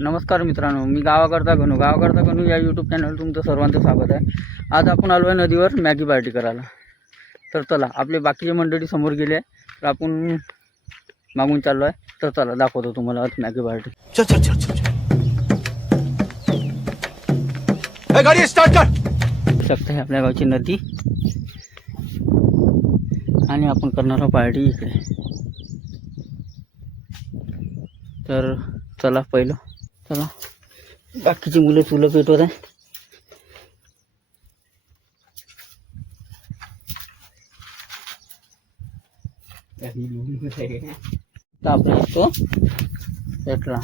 नमस्कार मित्रांनो, मी गावाकरता गणू या यूट्यूब चॅनल तुमचं सर्वांचं स्वागत आहे. आज आपण आलो आहे नदीवर मॅगी पार्टी करायला. तर चला, आपले बाकीचे मंडळी समोर गेले आहे, तर आपण मागून चाललो आहे. तर चला दाखवतो तुम्हाला आज मॅगी पार्टी. चल चल चल चल गाडी स्टार्ट कर. शकता है आपल्या गावची नदी आणि आपण करणार आहोत पार्टी इकडे. तर चला पहिलं चला, बाकीची मुलं चुलं पेटवत आहे. तर आपला तो पेटला.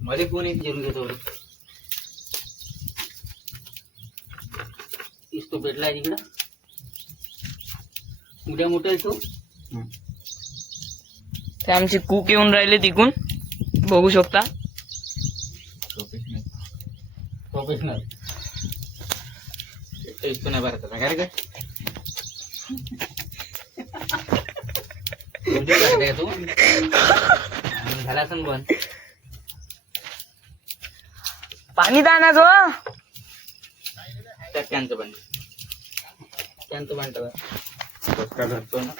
मध्ये कोण एक जेवून घेतो तो पेटला आहे तिकडं. उद्या मोठा आहे तो. ते आमचे कूक येऊन राहिले तिकून, बघू शकता. प्रोफेशनल इतकं नाही भरत आता काय काय तू झाला असं बंद. पाणी दाना गो त्यात कॅनचं बंद त्यांचं म्हणतो धरतो ना.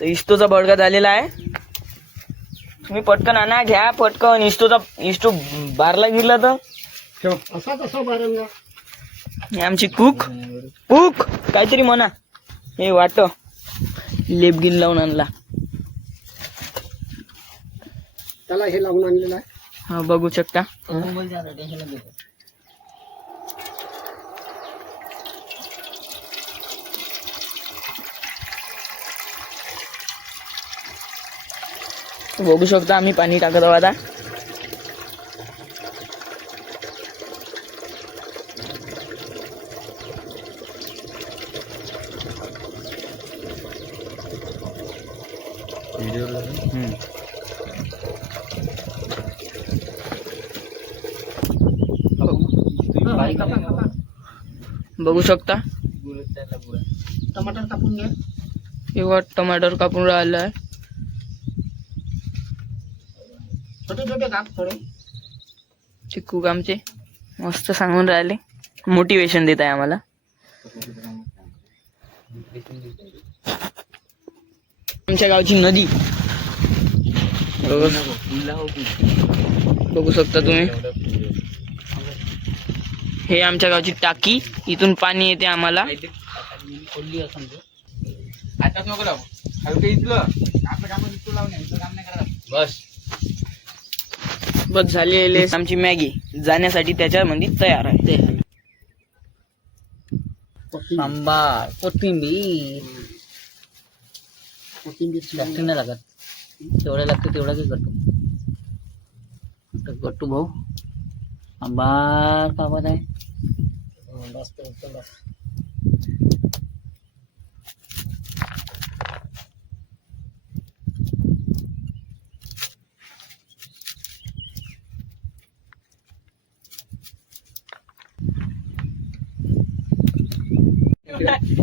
तर इष्टोचा बडगा झालेला आहे. तुम्ही पटकन आणा, घ्या पटकन. इष्टो बारला गिरला तर हे आमची कुक काहीतरी म्हणा. हे वाट लेपगिन लावून आणला त्याला, हे लावून आणलेलं आहे. हा बघू शकता. बघू शकता आम्ही पाणी टाकत आहोत आता. बघू शकता टमाटर कापून घ्या. एवढा टमाटर कापून राहिला आहे. छोटे छोटे काप थोडे. ते कुक आमचे मस्त सांगून राहिले, मोटिवेशन देत आहे आम्हाला. आमच्या गावची नदी बघू शकता तुम्ही. हे आमच्या गावची टाकी, इथून पाणी येते आम्हाला. आताच नको लावू हलकं इथलं आपलं काम इथं लावून काम नाही करत. बस झालेले आमची मॅगी जाण्यासाठी त्याच्यामध्ये तयार आहे. सांबार, कोथिंबीर जास्त नाही लागत. तेवढं लागतं तेवढा काही करतो. गट्टू भाऊ सांबार कापत आहे.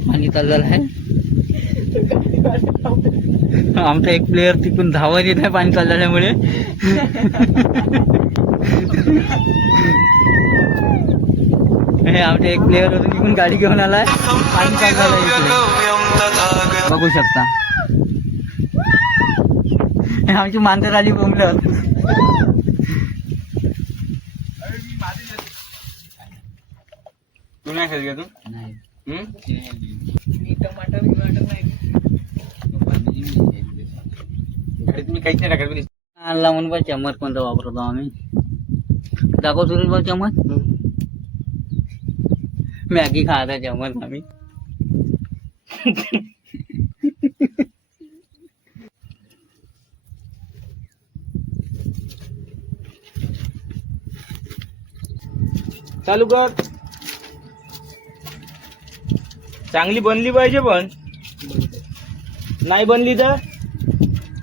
पाणी चाललेलं आहे. आमचा एक प्लेअर तिकून धावत येत आहे पाणी चालल्यामुळे. हे आमचा एक प्लेअर होता तिकून गाडी घेऊन आलाय. पाणी चाललेलं आहे, बघू शकता. हे आमची मांजर आली बोंबलं. तू नाही खाली का तू नाही टमाटर तुम्ही काहीच नाही टाकत. आणला म्हणून पण चम्मच कोणता वापरतो आम्ही. दाखव सुरेश भाऊ चम्मच. मॅगी खायचा चम्मच आम्ही. चालू कर. चांगली बनली पाहिजे, पण नाही बनली तर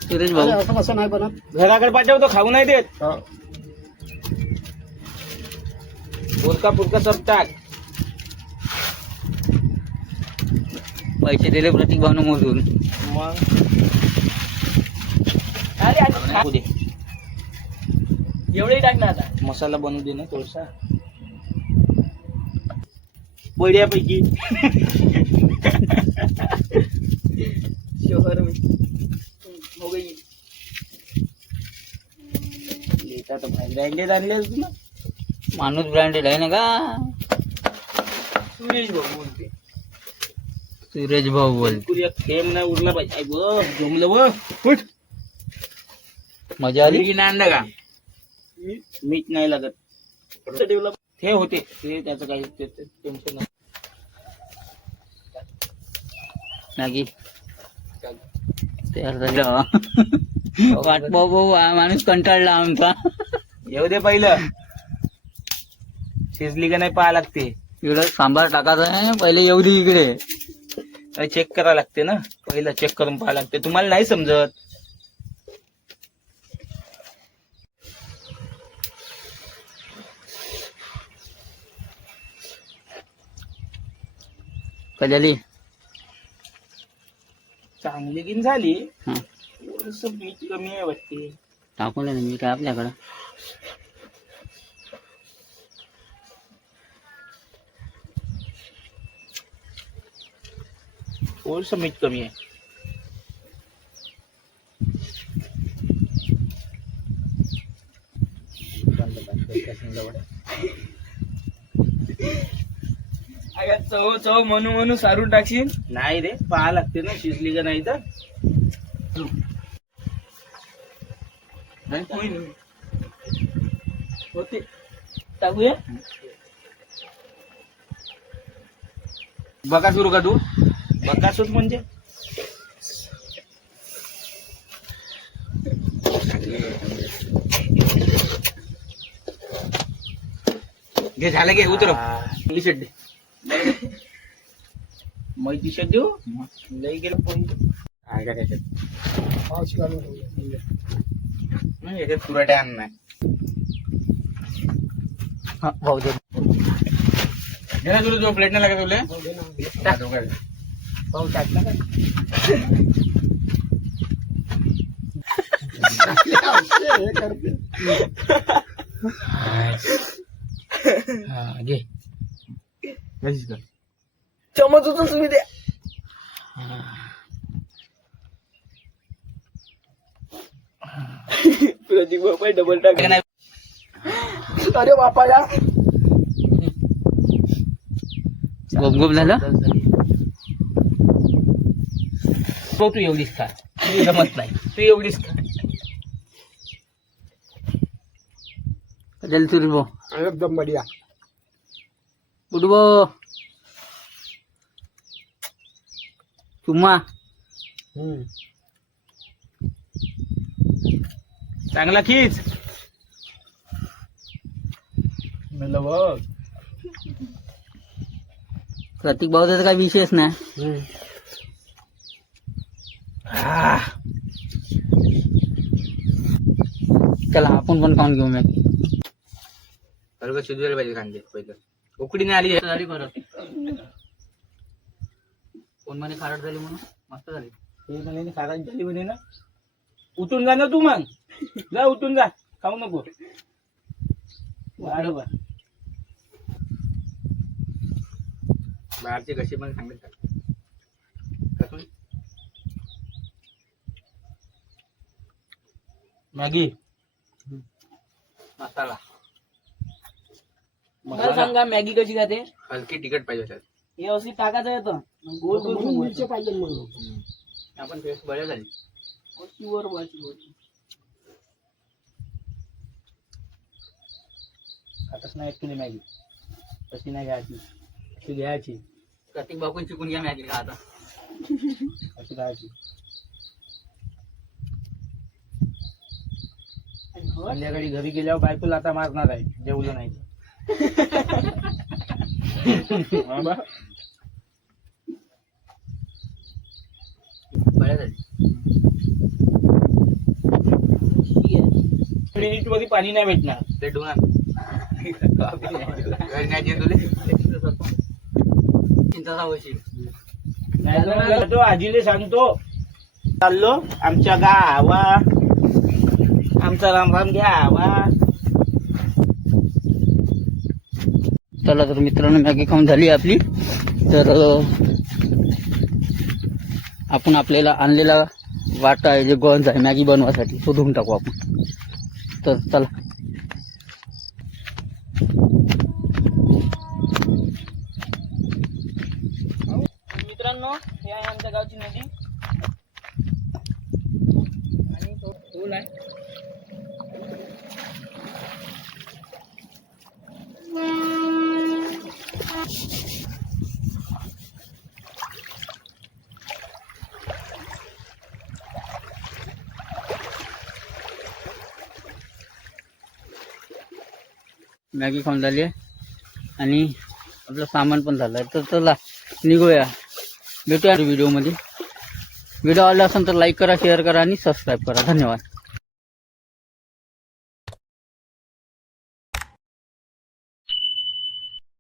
सुरेश भाऊ असं कसं नाही बनत. घराकडे पाठवतो, खाऊ नाही देत. पुरका पुरका सब टाक. पैसे दिले प्रतीक भावनं मोजून. मग आले आले टाकू दे. एवढे टाक ना आता. मसाला बनवू दे ना थोडासा बढियापैकी. शहर में हो गई. लेता तर बाहेर ब्रँडेड आणले तुला. माणूस ब्रँडेड आहे ना का. सुरेश भाऊ बोलते. सुरेश भाऊ बोल. कुरिया थेंब नाही उरला पाहिजे. आई व जमलं व. उठ. मजा आली. की नाही आणलं का. मीठ नाही लागत. ते होते ते त्याचं काही टेन्शन नाही. मॅगी तयार झालं. वाट भाऊ माणूस कंटाळला आमचा. येऊ दे पहिलं. शिजली का नाही पाहा लागते. इकडे सांबार टाकायचा आहे पहिले. येऊ दे इकडे. चेक करावं लागते ना. पहिला चेक करून पाहा लागते. तुम्हाला नाही समजत. कधी आली. चांगली गिन झाली. हा थोडस मीठ कमी आहे वाटते. टाकून ना मी काय आपल्याकडं. थोडस मीठ कमी आहे. चव चव म्हणू म्हणू सारून टाकशील. नाही रे पाहा लागते ना शिजली का नाही तर. होते टाकूया. बघा सुरू का तू. बकासूर म्हणजे घे झालं घे उतर. मैती शब्द देऊ. लई गेलं पण काय काय त्याच्यात नाही याच्यात तुराट्या आण नाही. हा भाऊ दे. घे ना तुला जो प्लेट नाही लागत तुला. पाहू टाकला का. हा घे. चमच उचल तुम्ही द्या. प्रतीक बापा डबल टाक. अरे बापा या. गुप गुप झालं. तो तू एवढीच खा. तू जमत नाही. तू एवढीच खा. कधी आली सुरेश भाऊ. एकदम बढिया. उठ भाऊ. चुम्मा. चांगला खीच. प्रतीक भाऊ त्याचा काही विशेष नाही. चला आपण पण खाऊन घेऊ मॅगी. बरोबर शिजवायला पाहिजे कांदे पहिलं. उकडी नाही आली. झाली परत. कोण म्हणे खारट झाली म्हणून. मस्त झाली. हे म्हणे खाराच झाली म्हणे ना. उठून जा ना तू मग. जा उठून जा. खाऊ नको. वाढ वा. बाहेरचे कसे पण सांगत मॅगी मसाला मला सांगा मॅगी कशी खाते. हलकी तिखट पाहिजे त्यात. हे अशी टाकायचं येतं. गोल गोल मिरची पाहिजे म्हणून. आपण टेस्ट बऱ्या झाली. वर खातच नाही तुला मॅगी. तशी नाही घ्यायची. अशी घ्यायची. प्रतीक भाऊ पण शिकून घ्या मॅगी का आता. अशी घ्यायची. संध्याकाळी घरी गेल्यावर बायकोला आता मारणार आहे जेवलं नाही. बऱ्या झाली. मिनिट मध्ये पाणी नाही भेटणार. ते डोंगर घरी नाही तुले चिंताचा वशी. तो आजीले सांगतो चाललो आमच्या गावा, आमचा राम राम घ्यावा. चला तर मित्रांनो, मॅगी खाऊन झाली आपली. तर आपण आपल्याला आणलेला वाटा आहे, जे गंज आहे मॅगी बनवासाठी, तो धुवून टाकू आपण. तर चला. मित्रांनो, ही आहे आमच्या गावची नदी. आणि तो पूल आहे. मॅगी खाऊन झाली आहे आणि आपलं सामान पण झालं आहे. तर चला निघूया, भेटूया व्हिडिओमध्ये. व्हिडिओ आवडला असेल तर लाईक करा, शेअर करा आणि सबस्क्राईब करा. धन्यवाद.